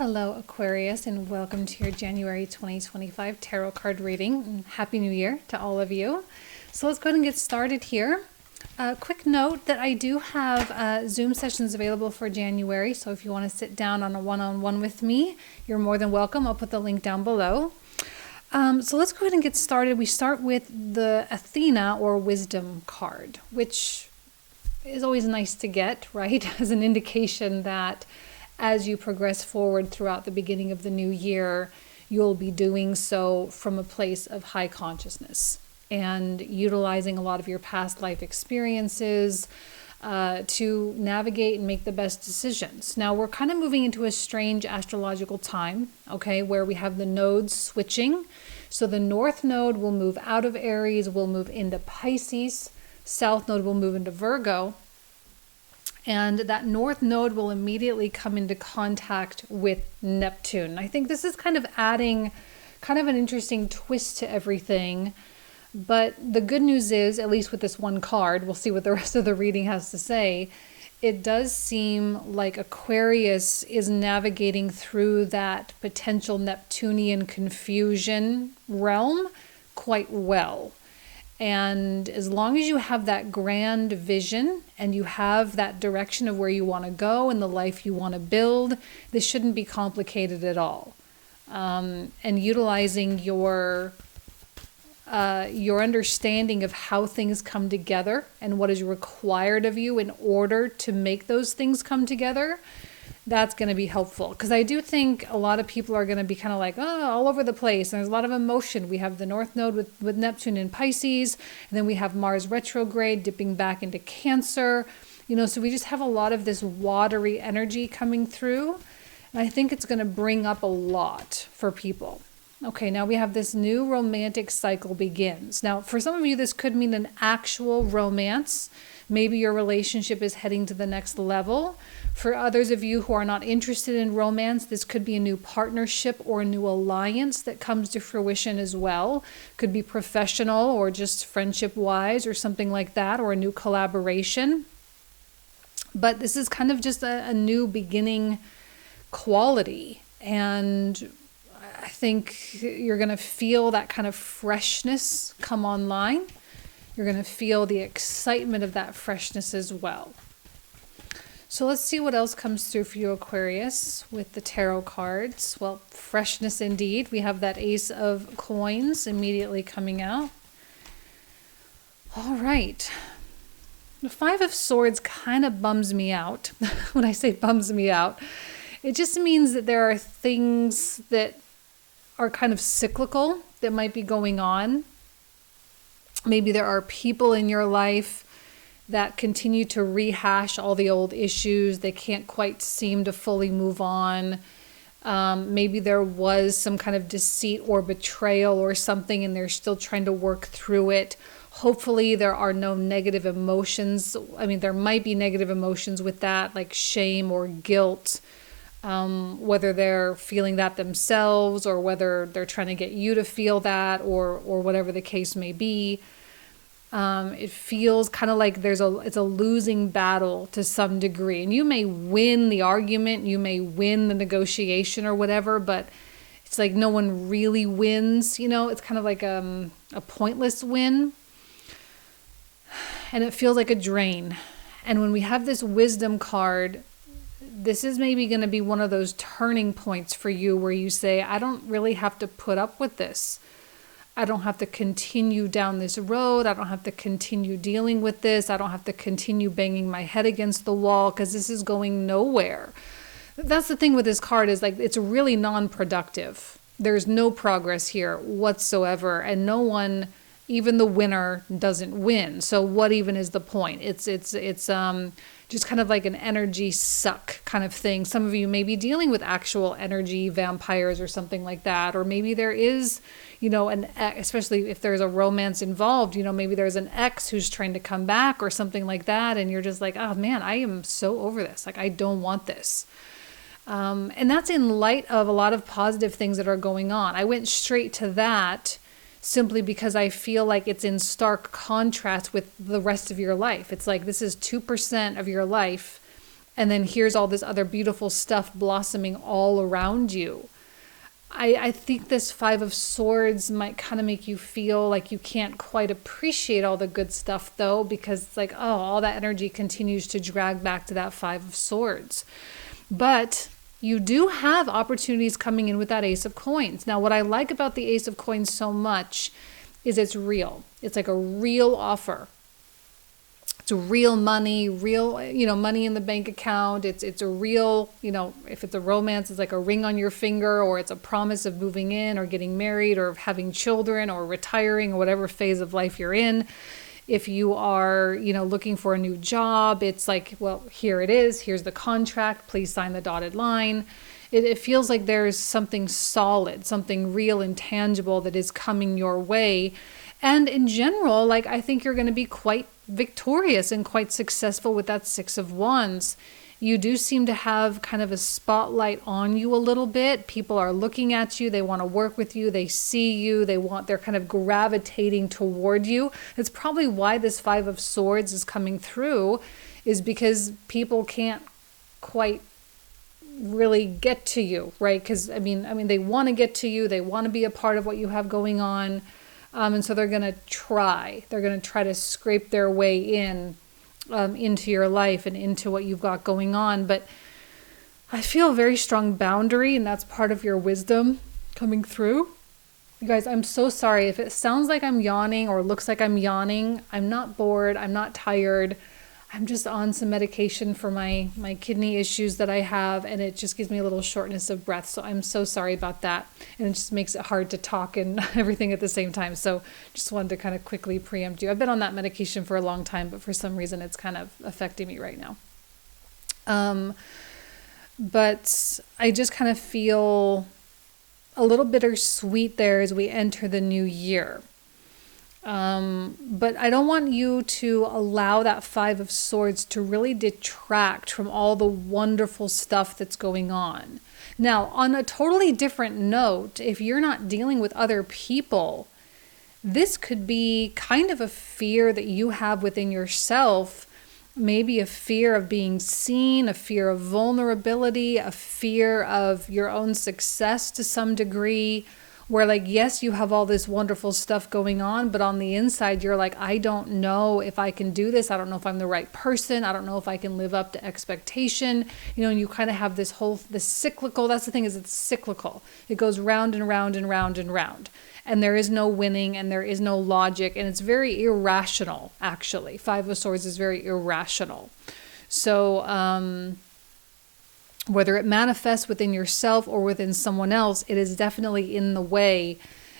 Hello, Aquarius, and welcome to your January 2025 tarot card reading. And Happy New Year to all of you. So let's go ahead and get started here. Quick note that I do have Zoom sessions available for January. So if you want to sit down on a one-on-one with me, you're more than welcome. I'll put the link down below. So let's go ahead and get started. We start with the Athena or Wisdom card, which is always nice to get, right? As an indication that as you progress forward throughout the beginning of the new year, you'll be doing so from a place of high consciousness and utilizing a lot of your past life experiences to navigate and make the best decisions. Now, we're kind of moving into a strange astrological time, okay, where we have the nodes switching. So the North Node will move out of Aries, will move into Pisces. South Node will move into Virgo. And that North Node will immediately come into contact with Neptune. I think this is kind of adding kind of an interesting twist to everything. But the good news is, at least with this one card, we'll see what the rest of the reading has to say, it does seem like Aquarius is navigating through that potential Neptunian confusion realm quite well. And as long as you have that grand vision and you have that direction of where you want to go and the life you want to build, this shouldn't be complicated at all. And utilizing your understanding of how things come together and what is required of you in order to make those things come together, that's going to be helpful. Because I do think a lot of people are going to be kind of like, oh, all over the place. And there's a lot of emotion. We have the North Node with Neptune in Pisces. And then we have Mars retrograde dipping back into Cancer. So we just have a lot of this watery energy coming through. And I think it's going to bring up a lot for people. Okay, now we have this new romantic cycle begins. Now, for some of you, this could mean an actual romance. Maybe your relationship is heading to the next level. For others of you who are not interested in romance, this could be a new partnership or a new alliance that comes to fruition as well. Could be professional or just friendship-wise or something like that, or a new collaboration. But this is kind of just a new beginning quality. And I think you're going to feel that kind of freshness come online. You're going to feel the excitement of that freshness as well. So let's see what else comes through for you, Aquarius, with the tarot cards. Well, freshness indeed. We have that Ace of Coins immediately coming out. All right. The Five of Swords kind of bums me out. When I say bums me out, it just means that there are things that are kind of cyclical that might be going on. Maybe there are people in your life that continue to rehash all the old issues. They can't quite seem to fully move on. Maybe there was some kind of deceit or betrayal or something, and they're still trying to work through it. Hopefully there are no negative emotions. I mean, there might be negative emotions with that, like shame or guilt, whether they're feeling that themselves or whether they're trying to get you to feel that or whatever the case may be. It feels kind of like it's a losing battle to some degree, and you may win the argument, you may win the negotiation or whatever, but it's like no one really wins. It's kind of like a pointless win, and it feels like a drain. And when we have this Wisdom card, this is maybe going to be one of those turning points for you where you say, I don't really have to put up with this. I don't have to continue down this road. I don't have to continue dealing with this. I don't have to continue banging my head against the wall because this is going nowhere. That's the thing with this card, is like it's really non-productive. There's no progress here whatsoever, and no one, even the winner, doesn't win. So what even is the point? It's just kind of like an energy suck kind of thing. Some of you may be dealing with actual energy vampires or something like that, or maybe there is, especially if there's a romance involved, maybe there's an ex who's trying to come back or something like that, and you're just like, oh man, I am so over this. Like, I don't want this. And that's in light of a lot of positive things that are going on. I went straight to that simply because I feel like it's in stark contrast with the rest of your life. It's like this is 2% of your life, And then here's all this other beautiful stuff blossoming all around you. I think this Five of Swords might kind of make you feel like you can't quite appreciate all the good stuff, though, because it's like, oh, all that energy continues to drag back to that Five of Swords. But you do have opportunities coming in with that Ace of Coins. Now, what I like about the Ace of Coins so much is it's real. It's like a real offer. It's real money, real, money in the bank account. It's a real, if it's a romance, it's like a ring on your finger, or it's a promise of moving in or getting married or having children or retiring or whatever phase of life you're in. If you are, looking for a new job, it's like, well, here it is. Here's the contract. Please sign the dotted line. It feels like there's something solid, something real and tangible that is coming your way. And in general, like, I think you're going to be quite victorious and quite successful with that Six of Wands. You do seem to have kind of a spotlight on you a little bit. People are looking at you. They want to work with you. They see you. They're kind of gravitating toward you. It's probably why this Five of Swords is coming through, is because people can't quite really get to you, right? Because I mean, they want to get to you. They want to be a part of what you have going on. And so they're going to try. They're going to try to scrape their way in into your life and into what you've got going on. But I feel a very strong boundary, and that's part of your wisdom coming through. You guys, I'm so sorry. If it sounds like I'm yawning or looks like I'm yawning, I'm not bored. I'm not tired. I'm just on some medication for my kidney issues that I have, and it just gives me a little shortness of breath. So I'm so sorry about that. And it just makes it hard to talk and everything at the same time. So just wanted to kind of quickly preempt you. I've been on that medication for a long time, but for some reason it's kind of affecting me right now. But I just kind of feel a little bittersweet there as we enter the new year. But I don't want you to allow that Five of Swords to really detract from all the wonderful stuff that's going on. Now, on a totally different note, if you're not dealing with other people, this could be kind of a fear that you have within yourself, maybe a fear of being seen, a fear of vulnerability, a fear of your own success to some degree, where like, yes, you have all this wonderful stuff going on, but on the inside, you're like, I don't know if I can do this. I don't know if I'm the right person. I don't know if I can live up to expectation. And you kind of have this cyclical, that's the thing, is it's cyclical. It goes round and round and round and round. And there is no winning and there is no logic. And it's very irrational, actually. Five of Swords is very irrational. So, whether it manifests within yourself or within someone else, it is definitely in the way,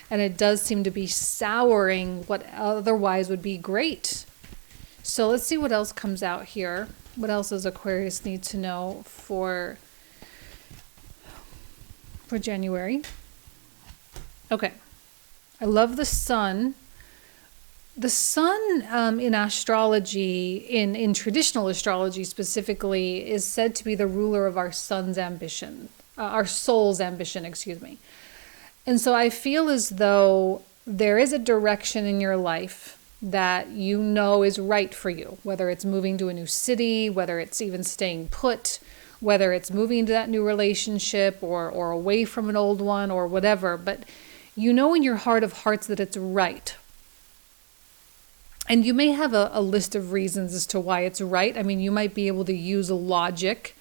and it does seem to be souring what otherwise would be great. So let's see what else comes out here. What else does Aquarius need to know for January? Okay. I love the sun. The sun in astrology, in traditional astrology specifically, is said to be the ruler of our soul's ambition, excuse me. And so I feel as though there is a direction in your life that you know is right for you, whether it's moving to a new city, whether it's even staying put, whether it's moving into that new relationship or away from an old one or whatever. But you know in your heart of hearts that it's right. And you may have a list of reasons as to why it's right. I mean, you might be able to use a logic,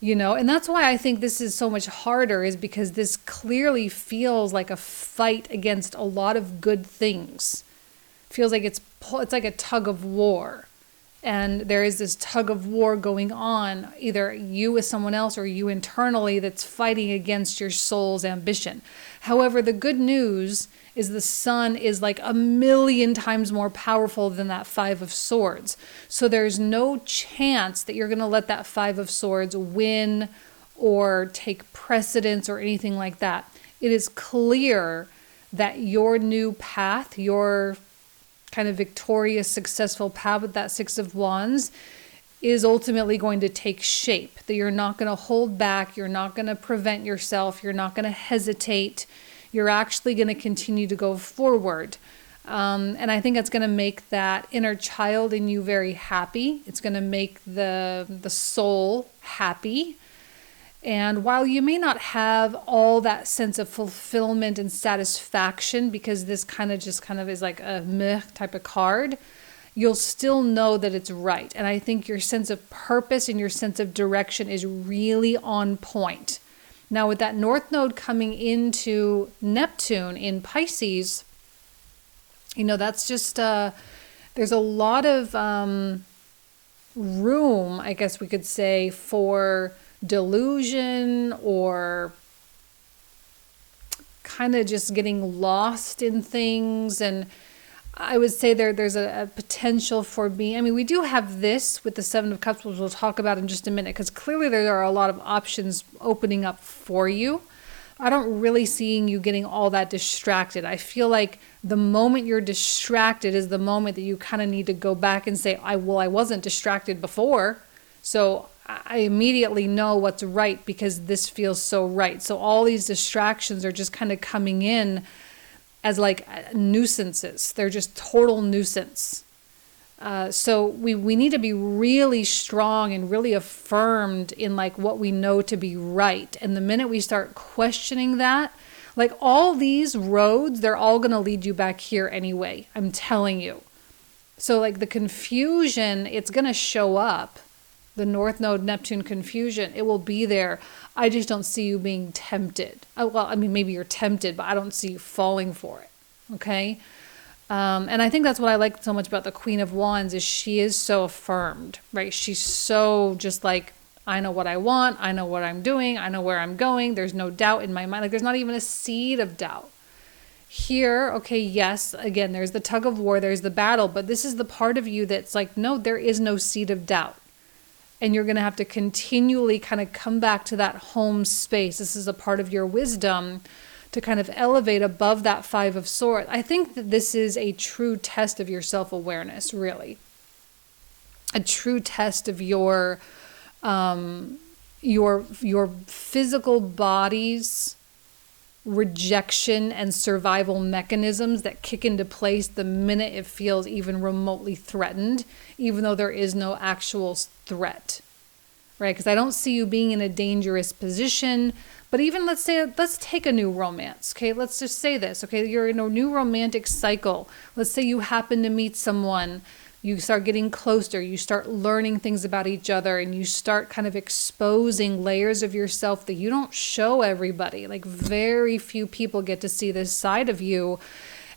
and that's why I think this is so much harder, is because this clearly feels like a fight against a lot of good things. It feels like it's like a tug of war. And there is this tug of war going on, either you with someone else or you internally, that's fighting against your soul's ambition. However, the good news is the sun is like 1,000,000 times more powerful than that Five of Swords. So there's no chance that you're going to let that Five of Swords win or take precedence or anything like that. It is clear that your new path, your kind of victorious, successful path with that Six of Wands, is ultimately going to take shape. That you're not going to hold back. You're not going to prevent yourself. You're not going to hesitate. You're actually going to continue to go forward. And I think it's going to make that inner child in you very happy. It's going to make the soul happy. And while you may not have all that sense of fulfillment and satisfaction, because this kind of is like a meh type of card, you'll still know that it's right. And I think your sense of purpose and your sense of direction is really on point. Now, with that North Node coming into Neptune in Pisces, that's just, there's a lot of room, I guess we could say, for delusion or kind of just getting lost in things. And I would say there's a potential for being, we do have this with the Seven of Cups, which we'll talk about in just a minute, because clearly there are a lot of options opening up for you. I don't really seeing you getting all that distracted. I feel like the moment you're distracted is the moment that you kind of need to go back and say, I wasn't distracted before, so I immediately know what's right because this feels so right. So all these distractions are just kind of coming in as like nuisances. They're just total nuisance. So we need to be really strong and really affirmed in like what we know to be right. And the minute we start questioning that, like all these roads, they're all going to lead you back here anyway. I'm telling you. So like the confusion, it's going to show up. The North Node Neptune confusion, it will be there. I just don't see you being tempted. Maybe you're tempted, but I don't see you falling for it. Okay? And I think that's what I like so much about the Queen of Wands is she is so affirmed, right? She's so just like, I know what I want. I know what I'm doing. I know where I'm going. There's no doubt in my mind. Like there's not even a seed of doubt. Here, okay, yes, again, there's the tug of war. There's the battle. But this is the part of you that's like, no, there is no seed of doubt. And you're going to have to continually kind of come back to that home space. This is a part of your wisdom to kind of elevate above that Five of Swords. I think that this is a true test of your self-awareness, really. A true test of your physical body's rejection and survival mechanisms that kick into place the minute it feels even remotely threatened, even though there is no actual threat, right? Because I don't see you being in a dangerous position. But even let's take a new romance, okay? Let's just say this, okay? You're in a new romantic cycle. Let's say you happen to meet someone, you start getting closer, you start learning things about each other, and you start kind of exposing layers of yourself that you don't show everybody. Like very few people get to see this side of you.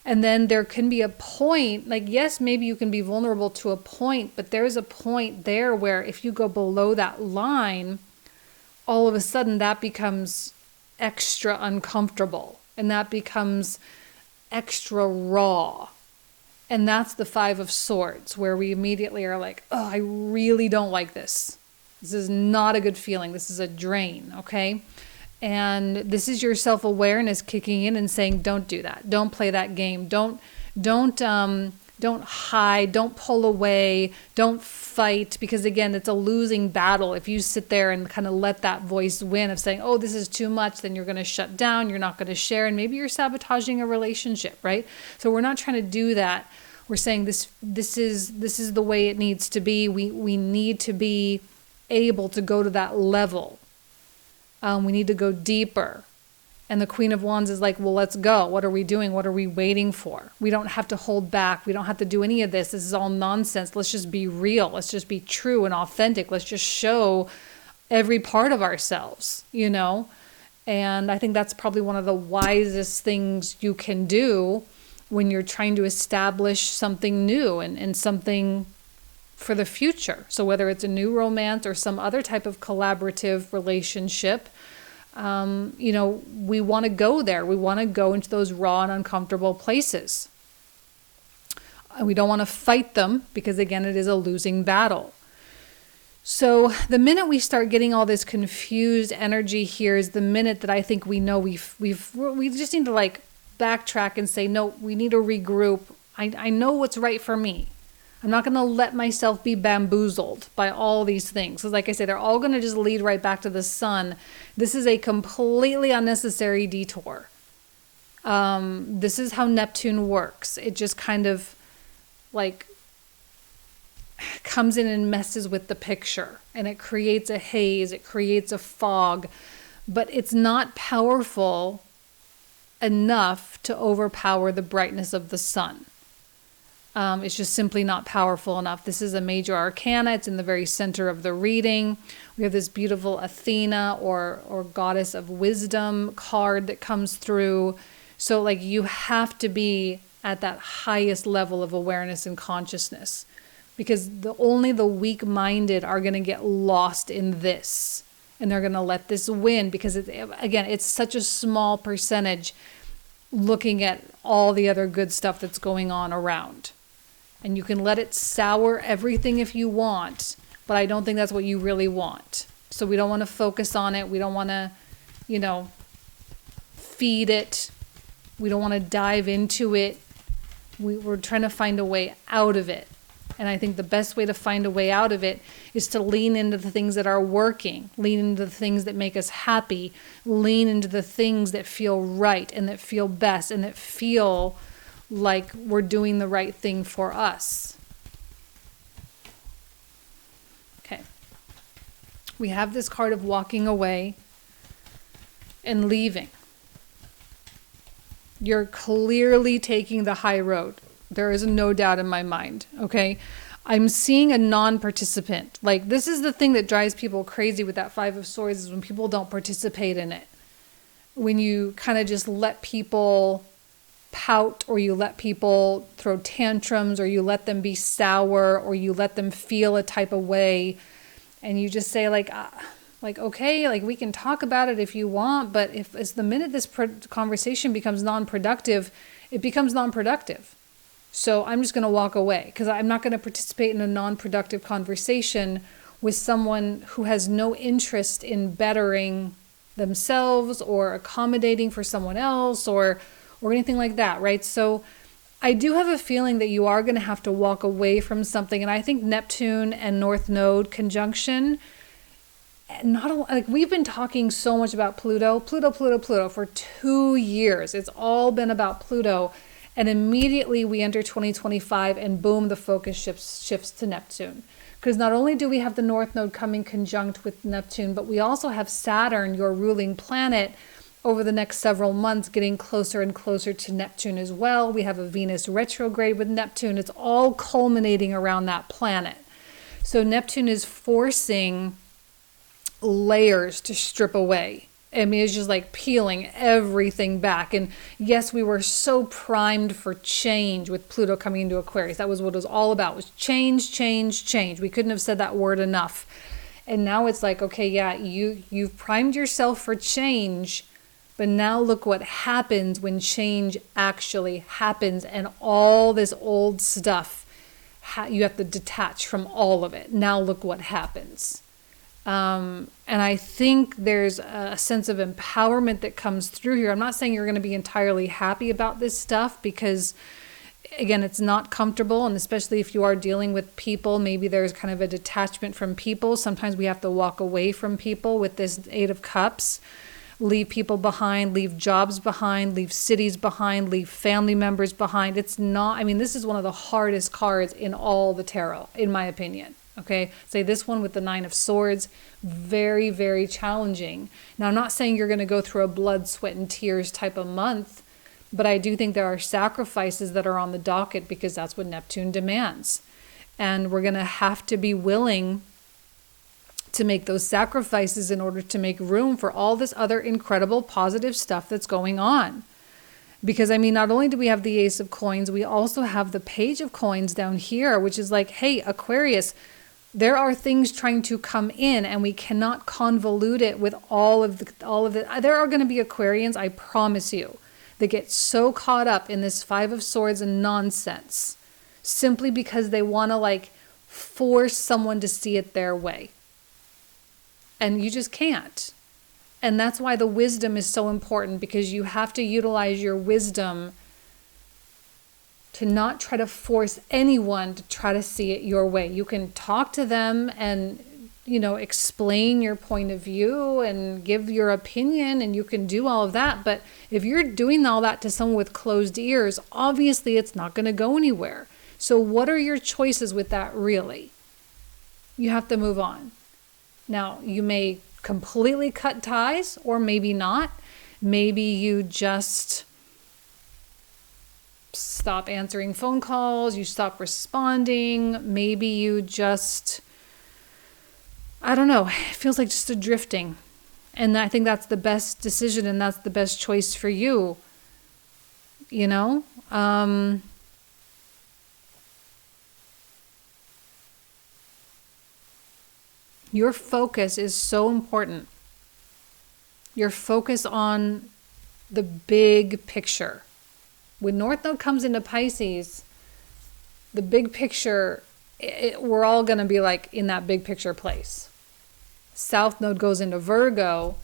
And then there can be a point, like yes, maybe you can be vulnerable to a point, but there's a point there where if you go below that line, all of a sudden that becomes extra uncomfortable and that becomes extra raw. And that's the Five of Swords, where we immediately are like, oh, I really don't like this. This is not a good feeling. This is a drain, okay? And this is your self-awareness kicking in and saying, don't do that. Don't play that game. Don't hide, don't pull away, don't fight, because again, it's a losing battle. If you sit there and kind of let that voice win of saying, oh, this is too much, then you're going to shut down, you're not going to share, and maybe you're sabotaging a relationship, right? So we're not trying to do that. We're saying this is the way it needs to be. We need to be able to go to that level. We need to go deeper. And the Queen of Wands is like, well, let's go. What are we doing? What are we waiting for? We don't have to hold back. We don't have to do any of this. This is all nonsense. Let's just be real. Let's just be true and authentic. Let's just show every part of ourselves, And I think that's probably one of the wisest things you can do when you're trying to establish something new and something for the future. So whether it's a new romance or some other type of collaborative relationship, we want to go there. We want to go into those raw and uncomfortable places. We don't want to fight them because, again, it is a losing battle. So the minute we start getting all this confused energy here is the minute that I think we know we just need to like backtrack and say, no, we need to regroup. I know what's right for me. I'm not going to let myself be bamboozled by all these things. Because like I say, they're all going to just lead right back to the sun. This is a completely unnecessary detour. This is how Neptune works. It just kind of like comes in and messes with the picture, and it creates a haze, it creates a fog, but it's not powerful enough to overpower the brightness of the sun. It's just simply not powerful enough. This is a major arcana. It's in the very center of the reading. We have this beautiful Athena or goddess of wisdom card that comes through. So like you have to be at that highest level of awareness and consciousness, because only the weak-minded are going to get lost in this, and they're going to let this win, because it's such a small percentage looking at all the other good stuff that's going on around. And you can let it sour everything if you want, but I don't think that's what you really want. So we don't want to focus on it. We don't want to, feed it. We don't want to dive into it. We're trying to find a way out of it. And I think the best way to find a way out of it is to lean into the things that are working, lean into the things that make us happy, lean into the things that feel right and that feel best and that feel like we're doing the right thing for us. Okay. We have this card of walking away and leaving. You're clearly taking the high road. There is no doubt in my mind, okay? I'm seeing a non-participant. Like, this is the thing that drives people crazy with that Five of Swords, is when people don't participate in it. When you kind of just let people pout, or you let people throw tantrums, or you let them be sour, or you let them feel a type of way, and you just say like okay, like we can talk about it if you want, but if it's the minute this conversation becomes non-productive, it becomes non-productive. So I'm just going to walk away, because I'm not going to participate in a non-productive conversation with someone who has no interest in bettering themselves or accommodating for someone else or anything like that, right? So I do have a feeling that you are going to have to walk away from something. And I think Neptune and North Node conjunction, we've been talking so much about Pluto for 2 years. It's all been about Pluto. And immediately we enter 2025 and boom, the focus shifts to Neptune. Because not only do we have the North Node coming conjunct with Neptune, but we also have Saturn, your ruling planet, over the next several months getting closer and closer to Neptune as well. We have a Venus retrograde with Neptune. It's all culminating around that planet. So Neptune is forcing layers to strip away. I mean, it's just like peeling everything back. And yes, we were so primed for change with Pluto coming into Aquarius. That was what it was all about, was change, change, change. We couldn't have said that word enough. And now it's like, okay, yeah, you've primed yourself for change, but now look what happens when change actually happens, and all this old stuff, you have to detach from all of it. Now look what happens. And I think there's a sense of empowerment that comes through here. I'm not saying you're going to be entirely happy about this stuff, because again, it's not comfortable. And especially if you are dealing with people, maybe there's kind of a detachment from people. Sometimes we have to walk away from people with this Eight of Cups, leave people behind, leave jobs behind, leave cities behind, leave family members behind. It's not, I mean, this is one of the hardest cards in all the tarot, in my opinion. Okay, say this one with the Nine of Swords, very, very challenging. Now, I'm not saying you're going to go through a blood, sweat, and tears type of month, but I do think there are sacrifices that are on the docket, because that's what Neptune demands. And we're going to have to be willing to make those sacrifices in order to make room for all this other incredible positive stuff that's going on. Because, I mean, not only do we have the Ace of Coins, we also have the Page of Coins down here, which is like, hey, Aquarius, there are things trying to come in, and we cannot convolute it with all of the. There are going to be Aquarians, I promise you, that get so caught up in this Five of Swords and nonsense, simply because they want to like force someone to see it their way. And you just can't. And that's why the wisdom is so important, because you have to utilize your wisdom to not try to force anyone to try to see it your way. You can talk to them and explain your point of view and give your opinion, and you can do all of that. But if you're doing all that to someone with closed ears, obviously it's not going to go anywhere. So what are your choices with that, really? You have to move on. Now, you may completely cut ties, or maybe not. Maybe you just stop answering phone calls, you stop responding. Maybe you just, I don't know, it feels like just a drifting. And I think that's the best decision, and that's the best choice for you. Your focus is so important. Your focus on the big picture. When North Node comes into Pisces, the big picture, we're all going to be like in that big picture place. South Node goes into Virgo,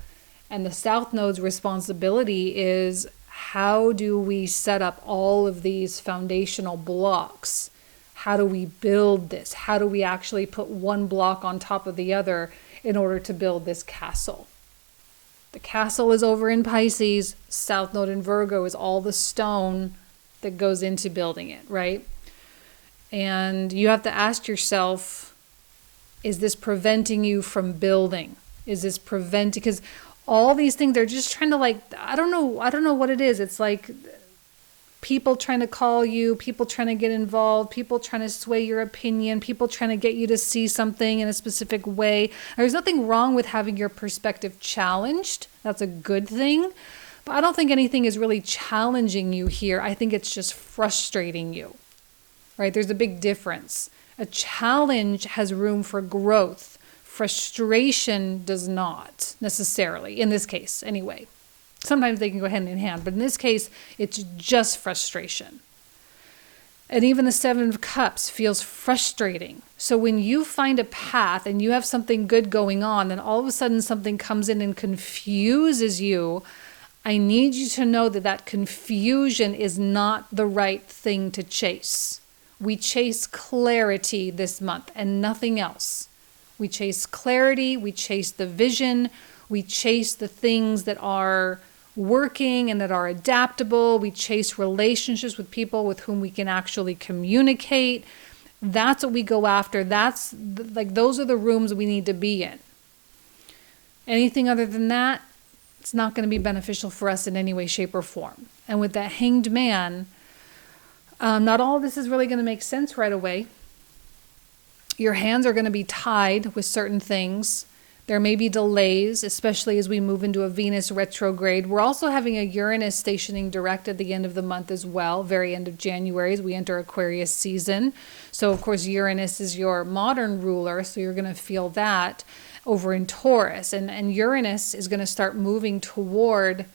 and the South Node's responsibility is, how do we set up all of these foundational blocks? How do we build this? How do we actually put one block on top of the other in order to build this castle? The castle is over in Pisces. South Node in Virgo is all the stone that goes into building it, right? And you have to ask yourself, is this preventing you from building? Is this preventing, because all these things, they're just trying to I don't know what it is. It's like people trying to call you, people trying to get involved, people trying to sway your opinion, people trying to get you to see something in a specific way. There's nothing wrong with having your perspective challenged. That's a good thing. But I don't think anything is really challenging you here. I think it's just frustrating you, right? There's a big difference. A challenge has room for growth. Frustration does not necessarily, in this case anyway. Sometimes they can go hand in hand, but in this case, it's just frustration. And even the Seven of Cups feels frustrating. So when you find a path and you have something good going on, then all of a sudden something comes in and confuses you, I need you to know that that confusion is not the right thing to chase. We chase clarity this month and nothing else. We chase clarity, we chase the vision, we chase the things that are working and that are adaptable. We chase relationships with people with whom we can actually communicate. That's what we go after. Those are the rooms we need to be in. Anything other than that, it's not going to be beneficial for us in any way, shape, or form. And with that Hanged Man, not all of this is really going to make sense right away. Your hands are going to be tied with certain things. There may be delays, especially as we move into a Venus retrograde. We're also having a Uranus stationing direct at the end of the month as well, very end of January as we enter Aquarius season. So, of course, Uranus is your modern ruler, so you're going to feel that over in Taurus. And Uranus is going to start moving toward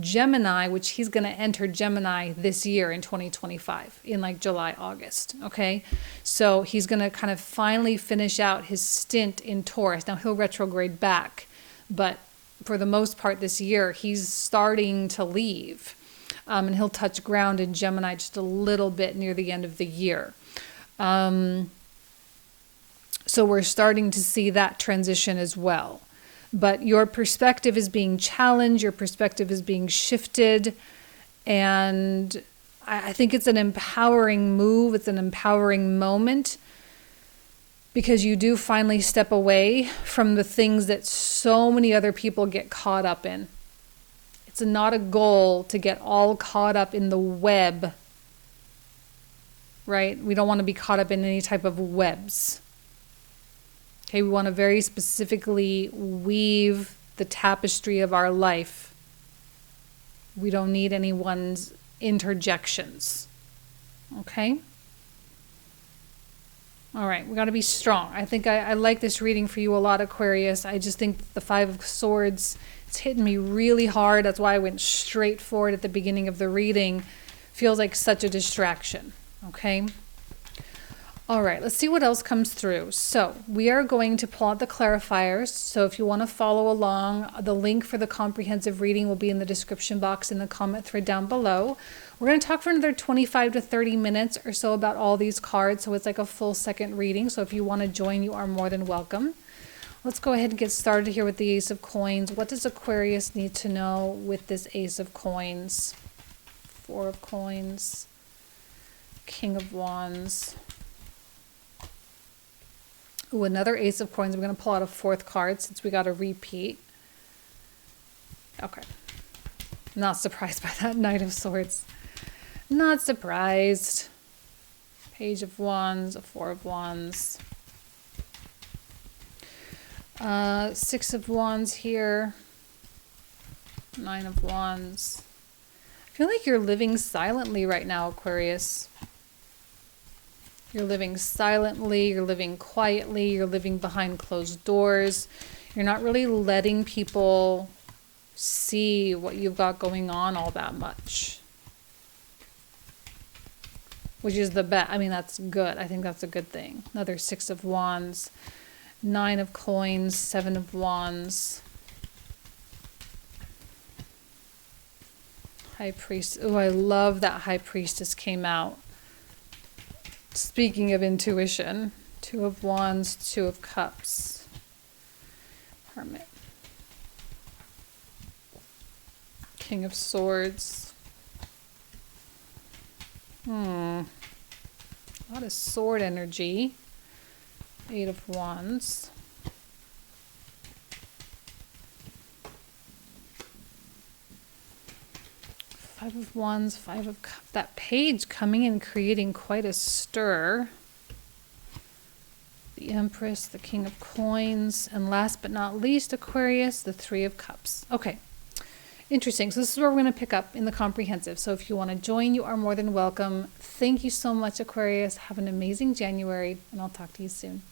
Gemini, which he's going to enter Gemini this year in 2025 in July, August. Okay. So he's going to kind of finally finish out his stint in Taurus. Now he'll retrograde back, but for the most part this year, he's starting to leave. And he'll touch ground in Gemini just a little bit near the end of the year. So we're starting to see that transition as well. But your perspective is being challenged, your perspective is being shifted, and I think it's an empowering move, it's an empowering moment, because you do finally step away from the things that so many other people get caught up in. It's not a goal to get all caught up in the web, right? We don't want to be caught up in any type of webs. Okay, we want to very specifically weave the tapestry of our life. We don't need anyone's interjections. Okay? All right, we got to be strong. I think I like this reading for you a lot, Aquarius. I just think the Five of Swords, it's hitting me really hard. That's why I went straight for it at the beginning of the reading. Feels like such a distraction. Okay? All right, let's see what else comes through. So we are going to pull out the clarifiers. So if you want to follow along, the link for the comprehensive reading will be in the description box in the comment thread down below. We're going to talk for another 25 to 30 minutes or so about all these cards. So it's like a full second reading. So if you want to join, you are more than welcome. let's go ahead and get started here with the Ace of Coins. What does Aquarius need to know with this Ace of Coins? Four of Coins, King of Wands. Ooh, another Ace of Coins. I'm going to pull out a fourth card since we got a repeat. Okay. Not surprised by that. Knight of Swords. Not surprised. Page of Wands, a Four of Wands. Six of Wands here. Nine of Wands. I feel like you're living silently right now, Aquarius. You're living silently, you're living quietly, you're living behind closed doors. You're not really letting people see what you've got going on all that much. Which is the best. I mean, that's good. I think that's a good thing. Another Six of Wands. Nine of Coins, Seven of Wands. High Priest. Oh, I love that High Priestess came out. Speaking of intuition. Two of Wands, Two of Cups. Hermit. King of Swords. A lot of sword energy. Eight of Wands. Five of Wands, Five of Cups. That page coming in, creating quite a stir. The Empress, the King of Coins, and last but not least, Aquarius, the Three of Cups. Okay, interesting. So this is where we're going to pick up in the comprehensive. So if you want to join, you are more than welcome. Thank you so much, Aquarius. Have an amazing January, and I'll talk to you soon.